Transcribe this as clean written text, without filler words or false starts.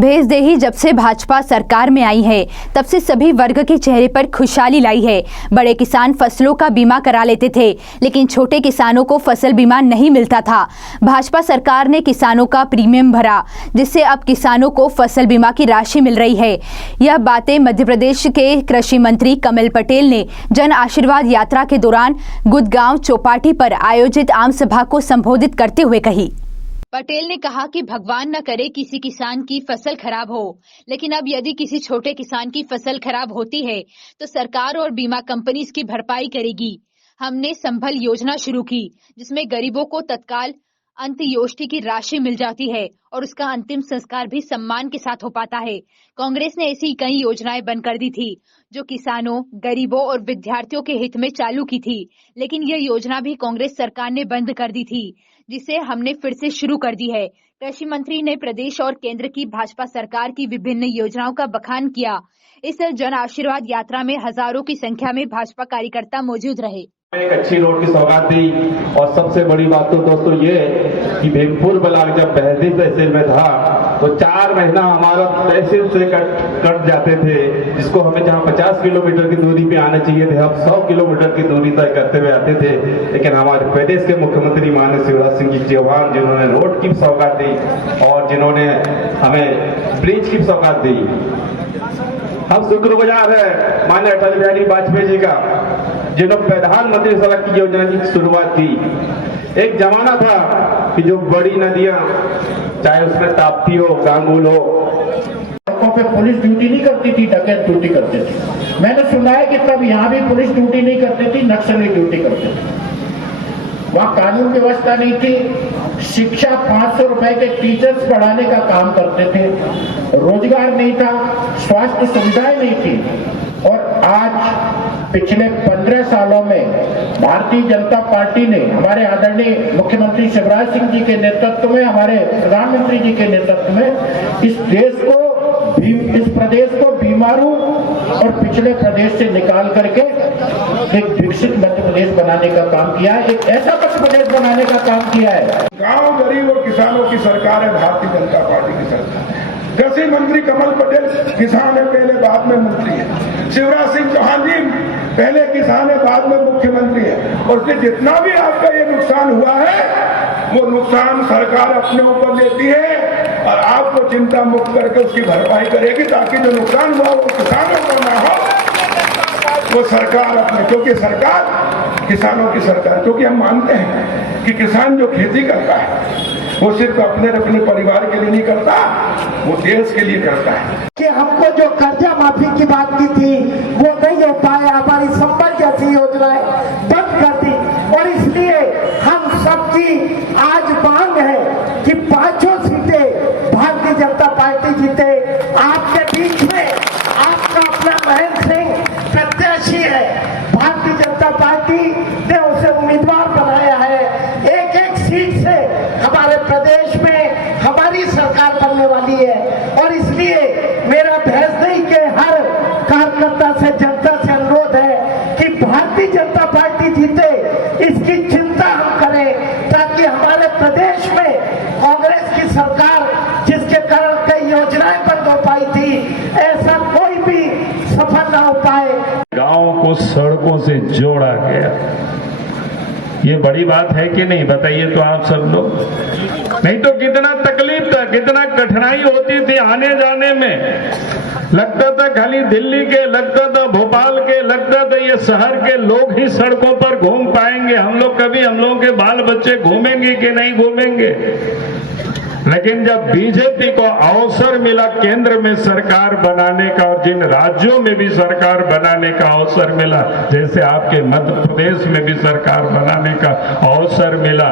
भेजदेही जब से भाजपा सरकार में आई है तब से सभी वर्ग के चेहरे पर खुशहाली लाई है। बड़े किसान फसलों का बीमा करा लेते थे, लेकिन छोटे किसानों को फसल बीमा नहीं मिलता था। भाजपा सरकार ने किसानों का प्रीमियम भरा, जिससे अब किसानों को फसल बीमा की राशि मिल रही है। यह बातें मध्य प्रदेश के कृषि मंत्री कमल पटेल ने जन आशीर्वाद यात्रा के दौरान गुदगांव चौपाटी पर आयोजित आम सभा को संबोधित करते हुए कही। पटेल ने कहा कि भगवान न करे किसी किसान की फसल खराब हो, लेकिन अब यदि किसी छोटे किसान की फसल खराब होती है तो सरकार और बीमा कंपनी इसकी भरपाई करेगी। हमने संभल योजना शुरू की, जिसमें गरीबों को तत्काल अंत्येष्टि की राशि मिल जाती है और उसका अंतिम संस्कार भी सम्मान के साथ हो पाता है। कांग्रेस ने ऐसी कई योजनाएं बंद कर दी थी जो किसानों, गरीबों और विद्यार्थियों के हित में चालू की थी, लेकिन यह योजना भी कांग्रेस सरकार ने बंद कर दी थी, जिसे हमने फिर से शुरू कर दी है। कृषि मंत्री ने प्रदेश और केंद्र की भाजपा सरकार की विभिन्न योजनाओं का बखान किया। इस जन आशीर्वाद यात्रा में हजारों की संख्या में भाजपा कार्यकर्ता मौजूद रहे। एक अच्छी रोड की सौगात दी और सबसे बड़ी बात तो दोस्तों ये कि भीमपुर ब्लॉक जब बहदी तहसील में था तो 4 महीना हमारा तहसील से कट जाते थे, जिसको हमें जहां 50 किलोमीटर की दूरी पे आना चाहिए थे, हम 100 किलोमीटर की दूरी तय करते हुए आते थे। लेकिन हमारे प्रदेश के मुख्यमंत्री माननीय शिवराज सिंह जी चौहान, जिन्होंने रोड की सौगात दी और जिन्होंने हमें ब्रिज की सौगात दी, हम शुक्रगुजार है माननीय अटल बिहारी वाजपेयी जी का, जिन्होंने प्रधानमंत्री सड़क की योजना की शुरुआत की। एक जमाना था कि जो बड़ी नदियां, चाहे उसमें ताप्ती हो, गांगुल हो, सड़कों पे पुलिस ड्यूटी नहीं करती थी, डकैत ड्यूटी करते थे। मैंने सुना है कि तब यहाँ भी पुलिस ड्यूटी नहीं करती थी, नक्सली ड्यूटी करते थे। वहाँ कानून व्यवस्था नहीं थी, शिक्षा 500 रुपए के टीचर्स पढ़ाने का काम करते थे, रोजगार नहीं था, स्वास्थ्य सुविधाएं नहीं थी। और आज पिछले 15 सालों में भारतीय जनता पार्टी ने हमारे आदरणीय मुख्यमंत्री शिवराज सिंह जी के नेतृत्व में, हमारे प्रधानमंत्री जी के नेतृत्व में इस प्रदेश को बीमारू और पिछले प्रदेश से निकाल करके एक विकसित मध्य प्रदेश बनाने का काम किया है, एक ऐसा मध्य प्रदेश बनाने का काम किया है। गांव, गरीब और किसानों की सरकार है भारतीय जनता पार्टी की सरकार। कृषि मंत्री कमल पटेल किसान है पहले, बाद में मंत्री है। शिवराज सिंह चौहान जी पहले किसान है, बाद में मुख्यमंत्री है। और इसलिए जितना भी आपका ये नुकसान हुआ है वो नुकसान सरकार अपने ऊपर लेती है और आपको चिंता मुक्त करके उसकी भरपाई करेगी, ताकि जो नुकसान हुआ वो किसानों को ना हो, वो सरकार अपने, क्योंकि सरकार किसानों की सरकार, क्योंकि हम मानते हैं कि किसान जो खेती करता है वो सिर्फ अपने परिवार के लिए नहीं करता, वो देश के लिए करता है। कि हमको जो कर्जा माफी की बात की थी वो नहीं हो पाया, हमारी संबल जैसी योजनाएं बंद कर दी। और इसलिए हम सबकी आज मांग है कि 5 सीटें भारतीय जनता पार्टी जीते। आपके बीच में आपका अपना महेंद्र सिंह प्रत्याशी है, भारतीय जनता पार्टी ने उसे उम्मीदवार बनाया है। एक सीट से हमारे प्रदेश में हमारी सरकार बनने वाली है और इसलिए मेरा भैंसदेही के हर कार्यकर्ता से, जनता से अनुरोध है कि भारतीय जनता पार्टी जीते, इसकी चिंता हम करें, ताकि हमारे प्रदेश में कांग्रेस की सरकार, जिसके कारण कई योजनाएं बंद हो पाई थी, ऐसा कोई भी सफल ना हो पाए। गांव को सड़कों से जोड़ा गया, ये बड़ी बात है कि नहीं, बताइए तो आप सब लोग। नहीं तो कितना तकलीफ था, कितना कठिनाई होती थी आने जाने में। लगता था खाली दिल्ली के, लगता था भोपाल के, लगता था ये शहर के लोग ही सड़कों पर घूम पाएंगे, हम लोगों के बाल बच्चे घूमेंगे कि नहीं घूमेंगे। लेकिन जब बीजेपी को अवसर मिला केंद्र में सरकार बनाने का और जिन राज्यों में भी सरकार बनाने का अवसर मिला, जैसे आपके मध्य प्रदेश में भी सरकार बनाने का अवसर मिला,